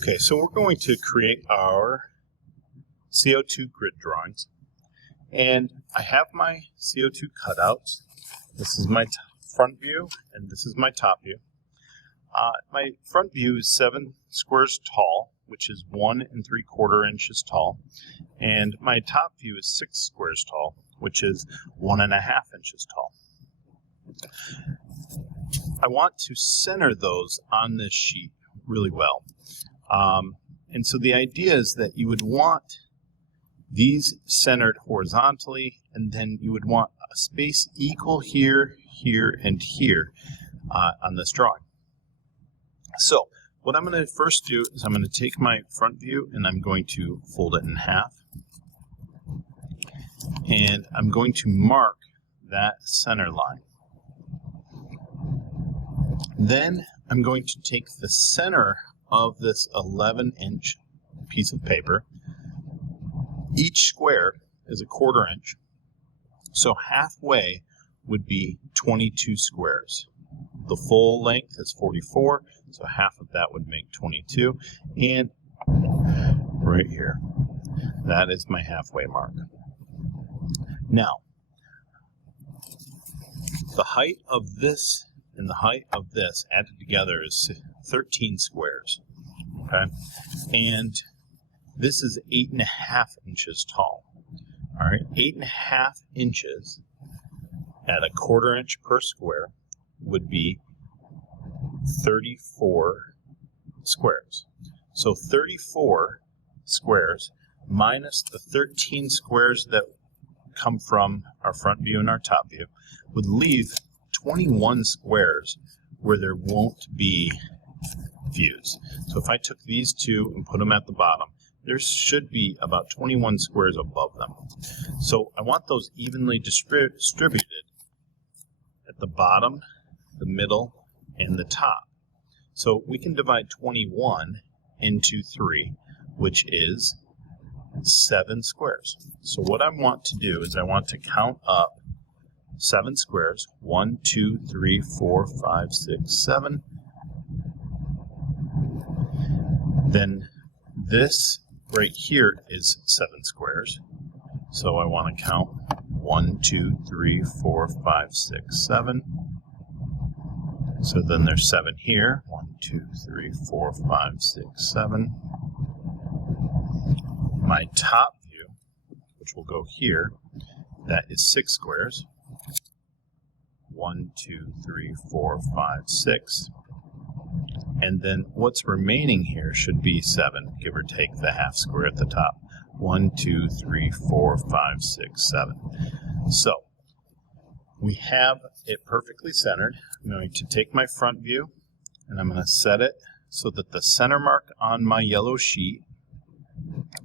Okay, so we're going to create our CO2 grid drawings. And I have my CO2 cutouts. This is my front view, and this is my top view. My front view is 7 squares tall, which is 1 3/4 inches tall. And my top view is 6 squares tall, which is 1.5 inches tall. I want to center those on this sheet really well. And so the idea is that you would want these centered horizontally, and then you would want a space equal here, here, and here on this drawing. So what I'm going to first do is I'm going to take my front view and I'm going to fold it in half. And I'm going to mark that center line. Then I'm going to take the center of this 11-inch piece of paper. Each square is 1/4 inch, so halfway would be 22 squares. The full length is 44, so half of that would make 22, and right here, that is my halfway mark. Now, the height of this and the height of this added together is 13 squares, okay? And this is 8.5 inches tall, all right? 8.5 inches at 1/4 inch per square would be 34 squares. So 34 squares minus the 13 squares that come from our front view and our top view would leave 21 squares where there won't be views. So if I took these two and put them at the bottom, there should be about 21 squares above them. So I want those evenly distributed at the bottom, the middle, and the top. So we can divide 21 into 3, which is 7 squares. So what I want to do is I want to count up 7 squares. 1, 2, 3, 4, 5, 6, 7. Then this right here is 7 squares. So I want to count 1, 2, 3, 4, 5, 6, 7. So then there's 7 here. 1, 2, 3, 4, 5, 6, 7. My top view, which will go here, that is 6 squares. 1, 2, 3, 4, 5, 6. And then what's remaining here should be 7, give or take the half square at the top. 1, 2, 3, 4, 5, 6, 7. So we have it perfectly centered. I'm going to take my front view and I'm going to set it so that the center mark on my yellow sheet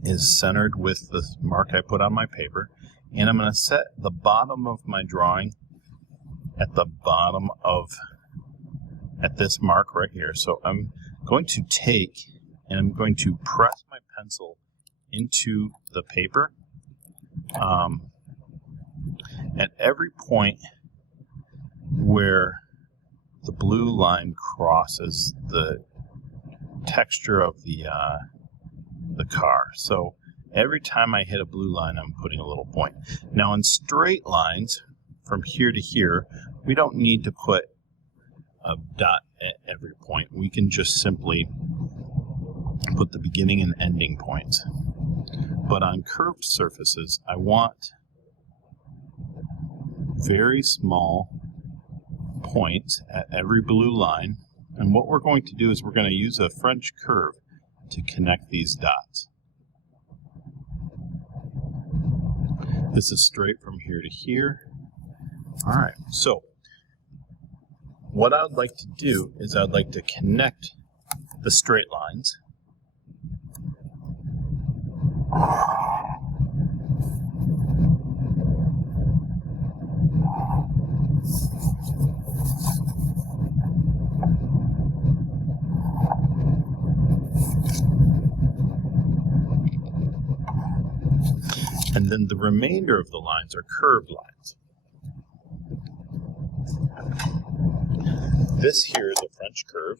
is centered with the mark I put on my paper. And I'm going to set the bottom of my drawing at the bottom of at this mark right here. So I'm going to take and I'm going to press my pencil into the paper at every point where the blue line crosses the texture of the car. So every time I hit a blue line, I'm putting a little point. Now in straight lines from here to here, we don't need to put a dot at every point. We can just simply put the beginning and ending points. But on curved surfaces, I want very small points at every blue line. And what we're going to do is we're going to use a French curve to connect these dots. This is straight from here to here. All right, so what I'd like to do is I'd like to connect the straight lines. And then the remainder of the lines are curved lines. This here is a French curve,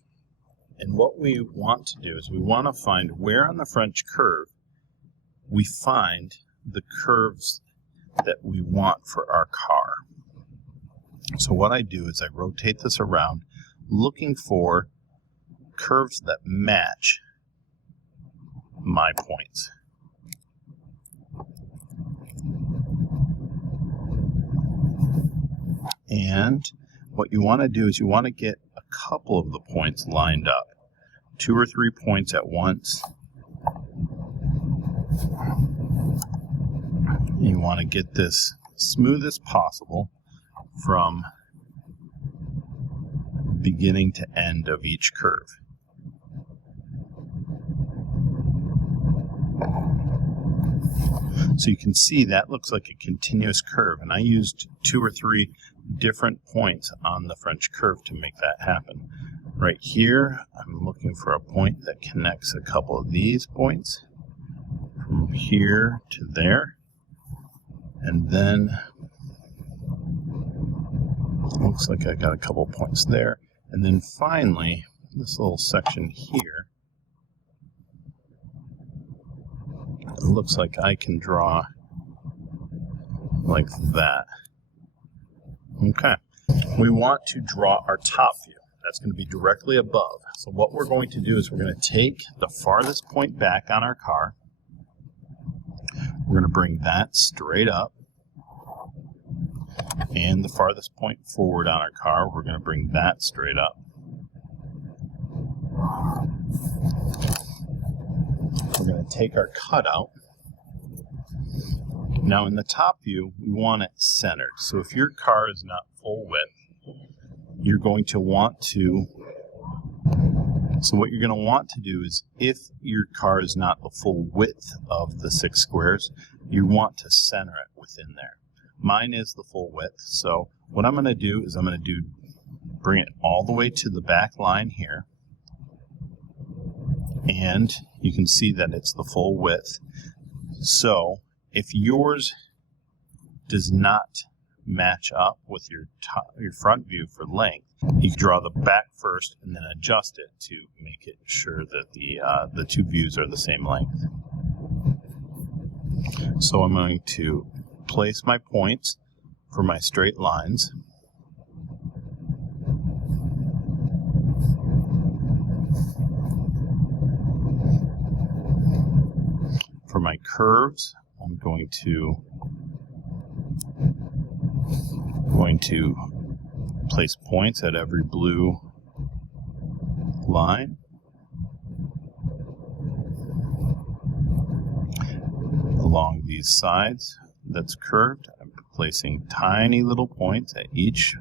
And what we want to do is we want to find where on the French curve we find the curves that we want for our car. So what I do is I rotate this around looking for curves that match my points. And what you want to do is you want to get a couple of the points lined up, 2 or 3 points at once. You want to get this smooth as possible from beginning to end of each curve. So you can see that looks like a continuous curve, and I used 2 or 3 different points on the French curve to make that happen. Right here, I'm looking for a point that connects a couple of these points from here to there, and then looks like I got a couple points there, and then finally this little section here, it looks like I can draw like that. Okay, we want to draw our top view. That's going to be directly above. So what we're going to do is we're going to take the farthest point back on our car. We're going to bring that straight up. And the farthest point forward on our car, we're going to bring that straight up. We're going to take our cutout. Now in the top view, we want it centered. So if your car is not full width, you're going to want to, so what you're going to want to do is, if your car is not the full width of the 6 squares, you want to center it within there. Mine is the full width, so what I'm going to do is bring it all the way to the back line here, and you can see that it's the full width. So if yours does not match up with your front view for length, you can draw the back first and then adjust it to make it sure that the 2 views are the same length. So I'm going to place my points for my straight lines. For my curves, I'm going to place points at every blue line. Along these sides that's curved, I'm placing tiny little points at each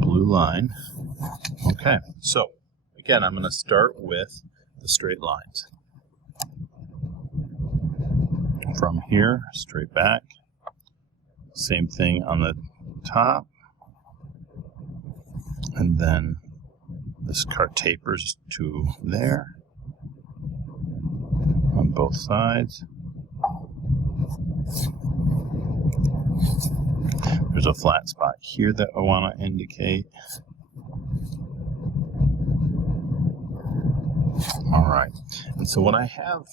blue line. Okay, so again, I'm going to start with the straight lines. From here, straight back. Same thing on the top. And then this car tapers to there on both sides. There's a flat spot here that I want to indicate. All right, and so what I have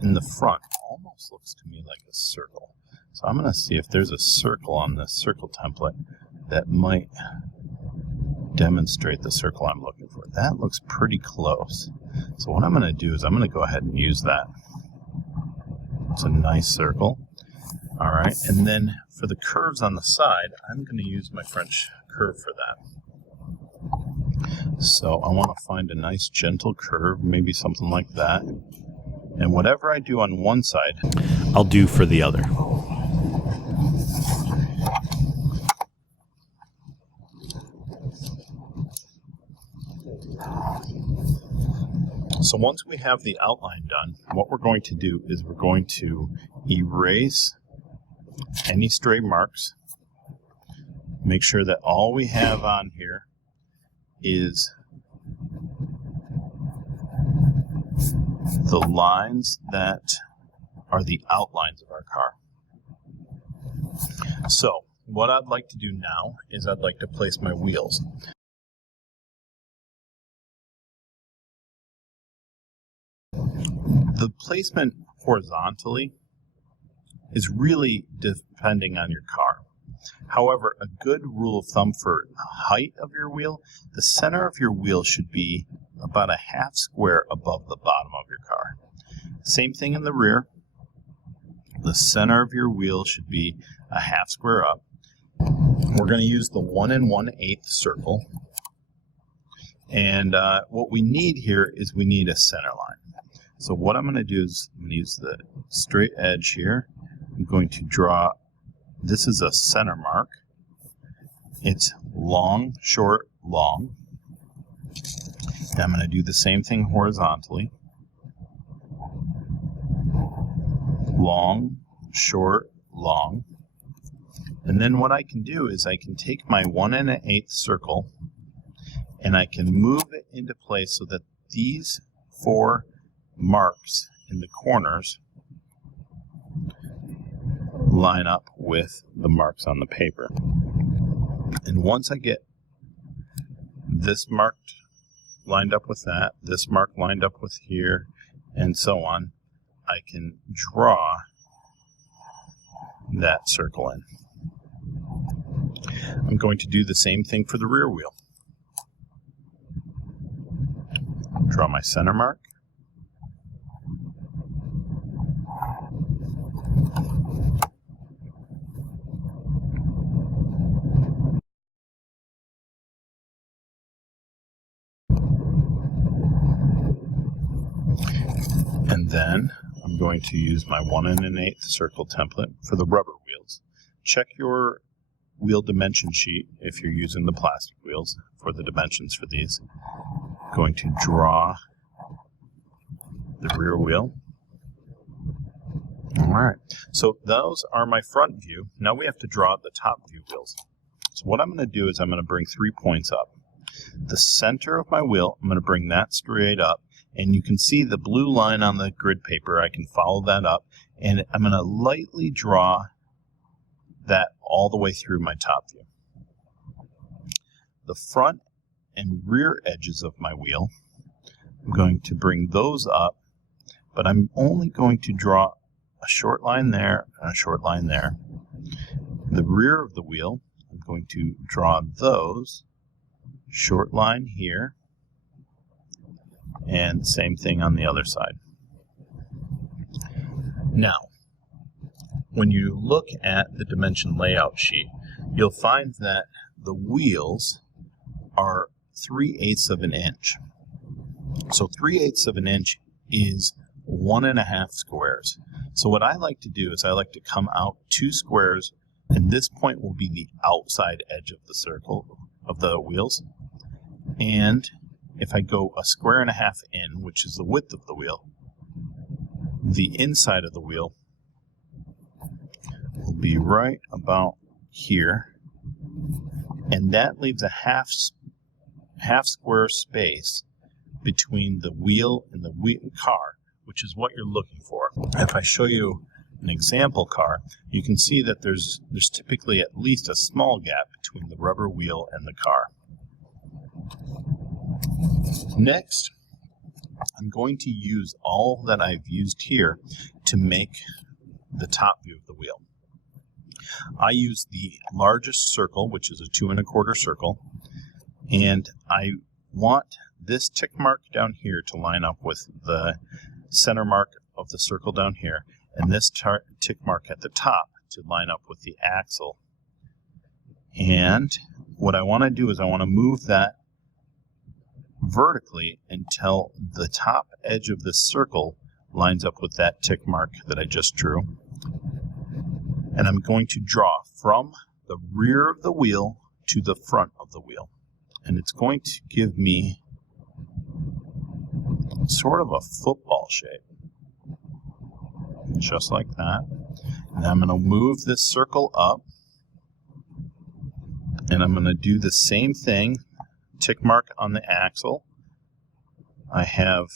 in the front almost looks to me like a circle. So I'm going to see if there's a circle on this circle template that might demonstrate the circle I'm looking for. That looks pretty close. So what I'm going to do is I'm going to go ahead and use that. It's a nice circle. All right, and then for the curves on the side, I'm going to use my French curve for that. So I want to find a nice gentle curve, maybe something like that. And whatever I do on one side, I'll do for the other. So once we have the outline done, what we're going to do is we're going to erase any stray marks. Make sure that all we have on here is the lines that are the outlines of our car. So what I'd like to do now is I'd like to place my wheels. The placement horizontally is really depending on your car. However, a good rule of thumb for height of your wheel, the center of your wheel should be about a half square above the bottom of your car. Same thing in the rear. The center of your wheel should be a half square up. We're going to use the 1 1/8 circle. And what we need here is we need a center line. So what I'm going to do is I'm going to use the straight edge here. I'm going to draw, this is a center mark. It's long, short, long. And I'm going to do the same thing horizontally. Long, short, long. And then what I can do is I can take my 1 1/8 circle and I can move it into place so that these 4 marks in the corners line up with the marks on the paper. And once I get this mark lined up with that, this mark lined up with here, and so on, I can draw that circle in. I'm going to do the same thing for the rear wheel. Draw my center mark. And then I'm going to use my 1 1/8 circle template for the rubber wheels. Check your wheel dimension sheet if you're using the plastic wheels for the dimensions for these. I'm going to draw the rear wheel. Alright, so those are my front view. Now we have to draw the top view wheels. So what I'm going to do is I'm going to bring 3 points up. The center of my wheel, I'm going to bring that straight up. And you can see the blue line on the grid paper. I can follow that up. And I'm going to lightly draw that all the way through my top view. The front and rear edges of my wheel, I'm going to bring those up. But I'm only going to draw a short line there and a short line there. The rear of the wheel, I'm going to draw those. Short line here. And same thing on the other side. Now, when you look at the dimension layout sheet, you'll find that the wheels are 3/8 of an inch. So 3/8 of an inch is 1 1/2 squares. So what I like to do is I like to come out 2 squares, and this point will be the outside edge of the circle of the wheels. And if I go 1.5 squares in, which is the width of the wheel, the inside of the wheel will be right about here, and that leaves a half square space between the wheel and the car, which is what you're looking for. If I show you an example car, you can see that there's typically at least a small gap between the rubber wheel and the car. Next, I'm going to use all that I've used here to make the top view of the wheel. I use the largest circle, which is a 2 1/4 circle, and I want this tick mark down here to line up with the center mark of the circle down here, and this tick mark at the top to line up with the axle. And what I want to do is I want to move that vertically until the top edge of this circle lines up with that tick mark that I just drew. And I'm going to draw from the rear of the wheel to the front of the wheel. And it's going to give me sort of a football shape. Just like that. And I'm going to move this circle up. And I'm going to do the same thing. Tick mark on the axle. I have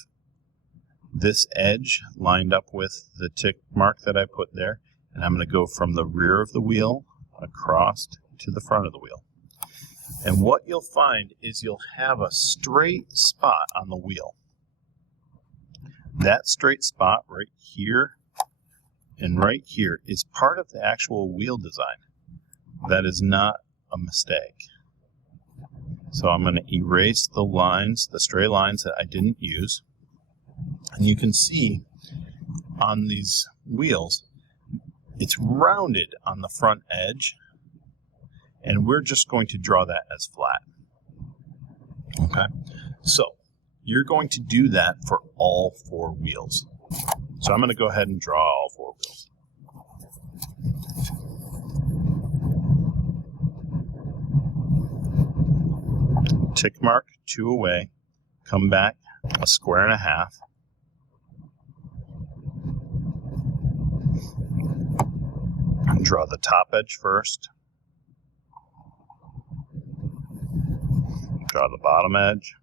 this edge lined up with the tick mark that I put there, and I'm going to go from the rear of the wheel across to the front of the wheel. And what you'll find is you'll have a straight spot on the wheel. That straight spot right here and right here is part of the actual wheel design. That is not a mistake. So I'm going to erase the lines, the stray lines that I didn't use. And you can see on these wheels, it's rounded on the front edge, and we're just going to draw that as flat. Okay, so you're going to do that for all 4 wheels. So I'm going to go ahead and draw all 4 wheels. Tick mark 2 away, come back a square and a half. Draw the top edge first. Draw the bottom edge.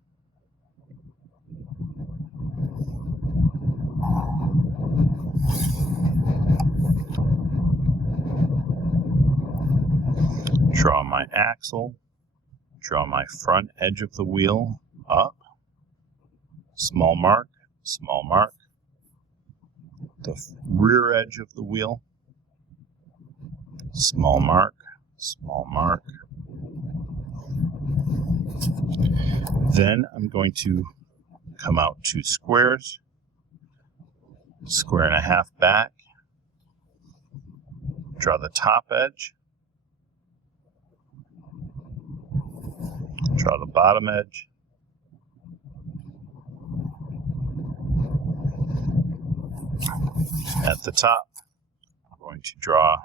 Draw my axle. Draw my front edge of the wheel up. Small mark, small mark. The rear edge of the wheel. Small mark, small mark. Then I'm going to come out 2 squares, square and a half back, draw the top edge, draw the bottom edge, at the top I'm going to draw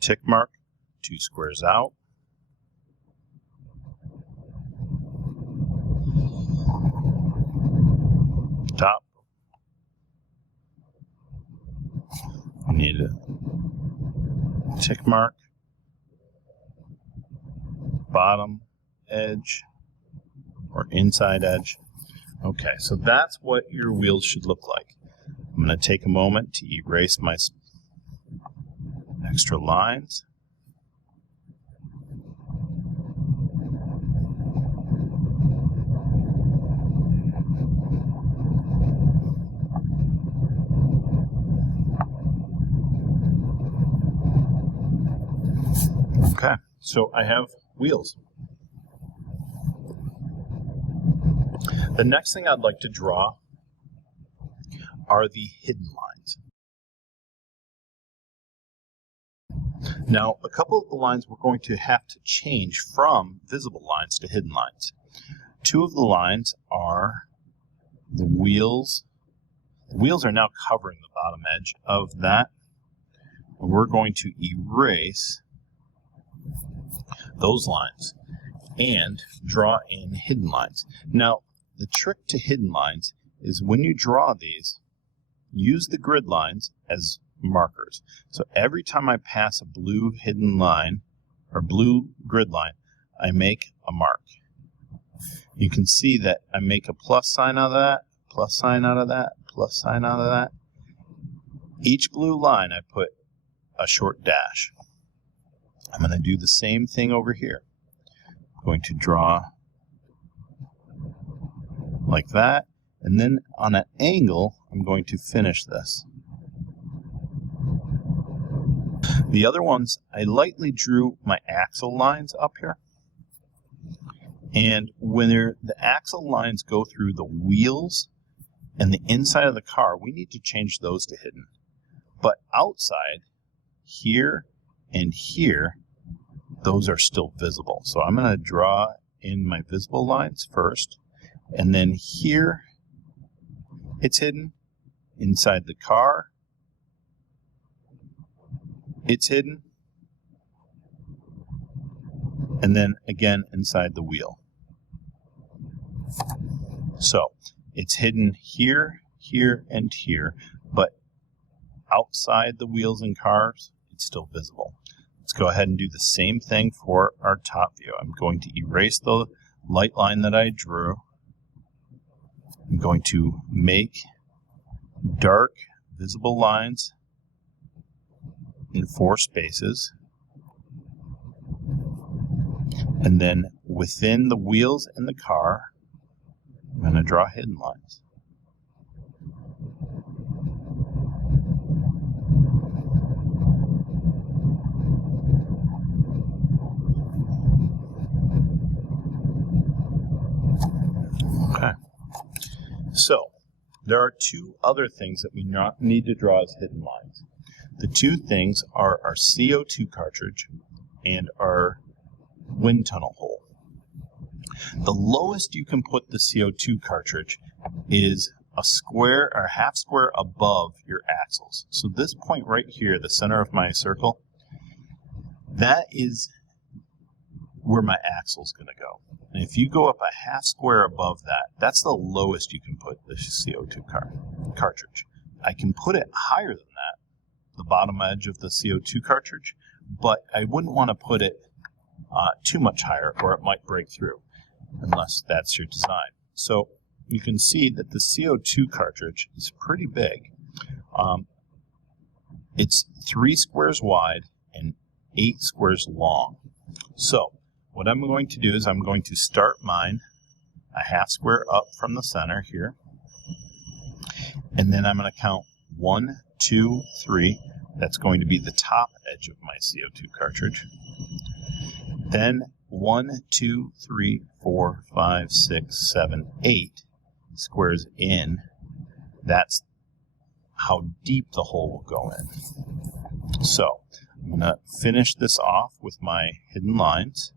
tick mark 2 squares out, top. We need a tick mark, bottom edge or inside edge. Okay, so that's what your wheels should look like. I'm going to take a moment to erase my extra lines. Okay, so I have wheels. The next thing I'd like to draw are the hidden lines. Now, a couple of the lines we're going to have to change from visible lines to hidden lines. 2 of the lines are the wheels. The wheels are now covering the bottom edge of that. And we're going to erase those lines and draw in hidden lines. Now, the trick to hidden lines is when you draw these, use the grid lines as markers. So every time I pass a blue hidden line or blue grid line, I make a mark. You can see that I make a plus sign out of that, plus sign out of that, plus sign out of that. Each blue line I put a short dash. I'm going to do the same thing over here. I'm going to draw like that, and then on an angle I'm going to finish this. The other ones, I lightly drew my axle lines up here, and when the axle lines go through the wheels and the inside of the car, we need to change those to hidden. But outside, here and here, those are still visible. So I'm going to draw in my visible lines first, and then here it's hidden. Inside the car, it's hidden. And then again inside the wheel. So it's hidden here, here, and here, but outside the wheels and cars, it's still visible. Let's go ahead and do the same thing for our top view. I'm going to erase the light line that I drew. I'm going to make dark visible lines in 4 spaces. And then within the wheels and the car, I'm going to draw hidden lines. there are two other things that we need to draw as hidden lines. The two things are our CO2 cartridge and our wind tunnel hole. The lowest you can put the CO2 cartridge is a square or half square above your axles. So this point right here, the center of my circle, that is where my axle is going to go. And if you go up a half square above that, that's the lowest you can put the CO2 cartridge. I can put it higher than that, the bottom edge of the CO2 cartridge, but I wouldn't want to put it too much higher or it might break through, unless that's your design. So you can see that the CO2 cartridge is pretty big. It's 3 squares wide and 8 squares long. So what I'm going to do is I'm going to start mine a half square up from the center here, and then I'm going to count 1, 2, 3. That's going to be the top edge of my CO2 cartridge. Then 1, 2, 3, 4, 5, 6, 7, 8 squares in. That's how deep the hole will go in. So I'm going to finish this off with my hidden lines.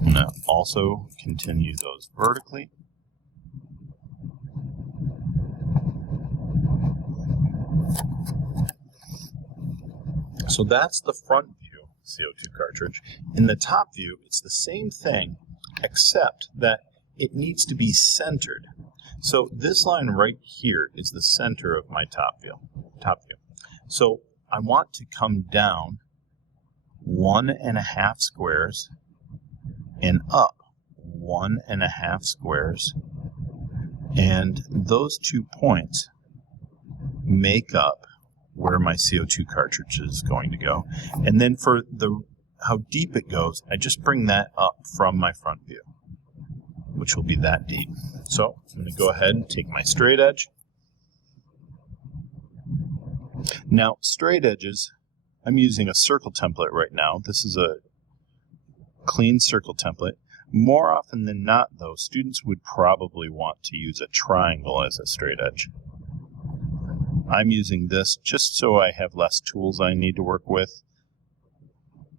Now also continue those vertically. So that's the front view CO2 cartridge. In the top view, it's the same thing, except that it needs to be centered. So this line right here is the center of my top view. So I want to come down 1.5 squares and up 1.5 squares, and those 2 points make up where my CO2 cartridge is going to go. And then for how deep it goes, I just bring that up from my front view, which will be that deep. So I'm going to go ahead and take my straight edge. Now, straight edges, I'm using a circle template right now. This is a clean circle template. More often than not, though, students would probably want to use a triangle as a straight edge. I'm using this just so I have less tools I need to work with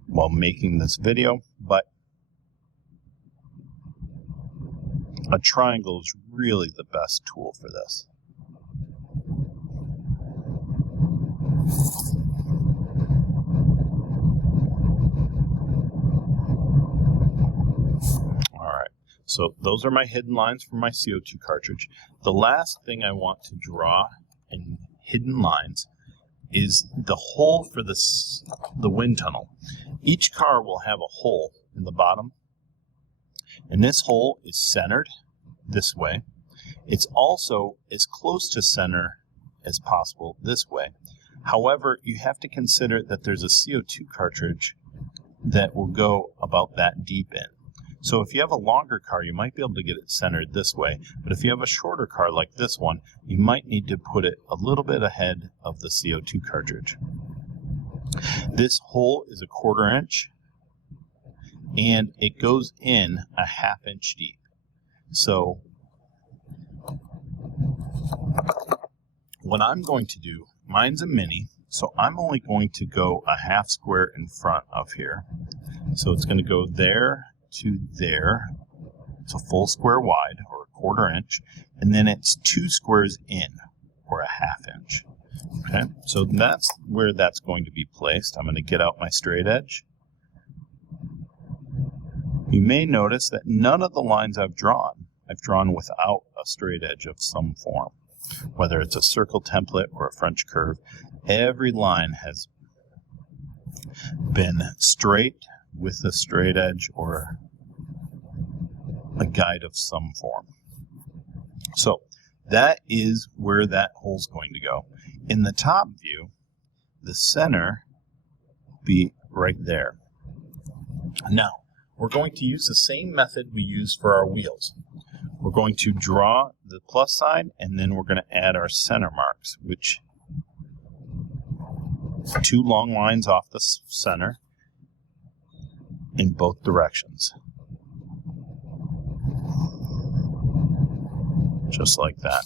while making this video, but a triangle is really the best tool for this. So those are my hidden lines for my CO2 cartridge. The last thing I want to draw in hidden lines is the hole for the wind tunnel. Each car will have a hole in the bottom, and this hole is centered this way. It's also as close to center as possible this way. However, you have to consider that there's a CO2 cartridge that will go about that deep in. So if you have a longer car, you might be able to get it centered this way. But if you have a shorter car like this one, you might need to put it a little bit ahead of the CO2 cartridge. This hole is 1/4 inch, and it goes in a 1/2 inch deep. So what I'm going to do, mine's a mini, so I'm only going to go a 1/2 square in front of here. So it's going to go there to there. It's a full square wide, or 1/4 inch, and then it's 2 squares in, or a 1/2 inch. Okay, so that's where that's going to be placed. I'm going to get out my straight edge. You may notice that none of the lines I've drawn without a straight edge of some form. Whether it's a circle template or a French curve, every line has been straight with a straight edge or a guide of some form. So that is where that hole's going to go. In the top view, the center be right there. Now, we're going to use the same method we used for our wheels. We're going to draw the plus sign, and then we're going to add our center marks, which 2 long lines off the center in both directions. Just like that.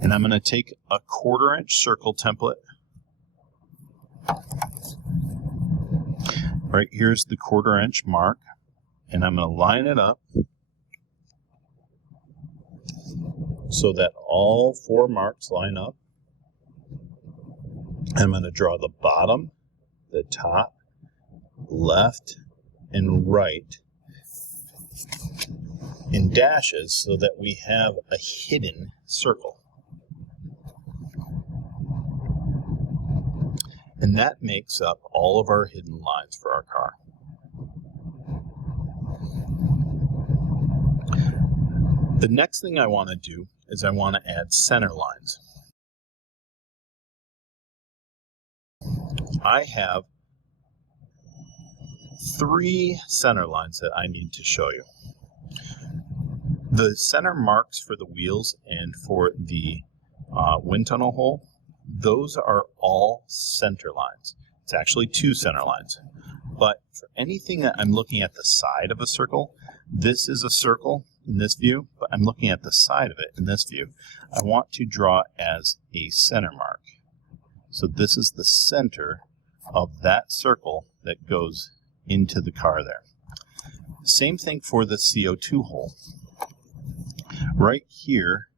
And I'm going to take a 1/4 inch circle template. Right here's the 1/4 inch mark, and I'm going to line it up so that all 4 marks line up. I'm going to draw the bottom, the top, left, and right in dashes so that we have a hidden circle. And that makes up all of our hidden lines for our car. The next thing I want to do is I want to add center lines. I have 3 center lines that I need to show you. The center marks for the wheels and for the wind tunnel hole, those are all center lines. It's actually 2 center lines. But for anything that I'm looking at the side of a circle, this is a circle in this view, but I'm looking at the side of it in this view. I want to draw as a center mark. So this is the center of that circle that goes into the car there. Same thing for the CO2 hole. Right here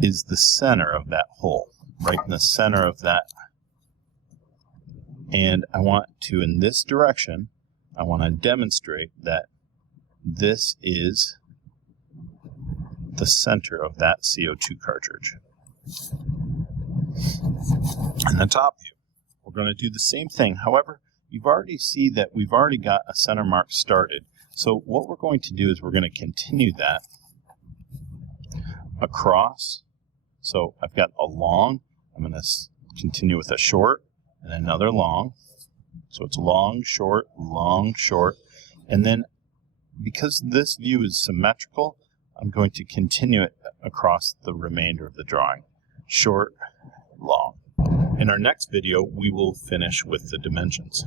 is the center of that hole, right in the center of that. And I want to, in this direction, I want to demonstrate that this is the center of that CO2 cartridge. In the top view, we're going to do the same thing. However, you've already see that we've already got a center mark started. So what we're going to do is we're going to continue that across. So I've got a long, I'm going to continue with a short and another long. So it's long, short, and then because this view is symmetrical, I'm going to continue it across the remainder of the drawing. Short, long. In our next video, we will finish with the dimensions.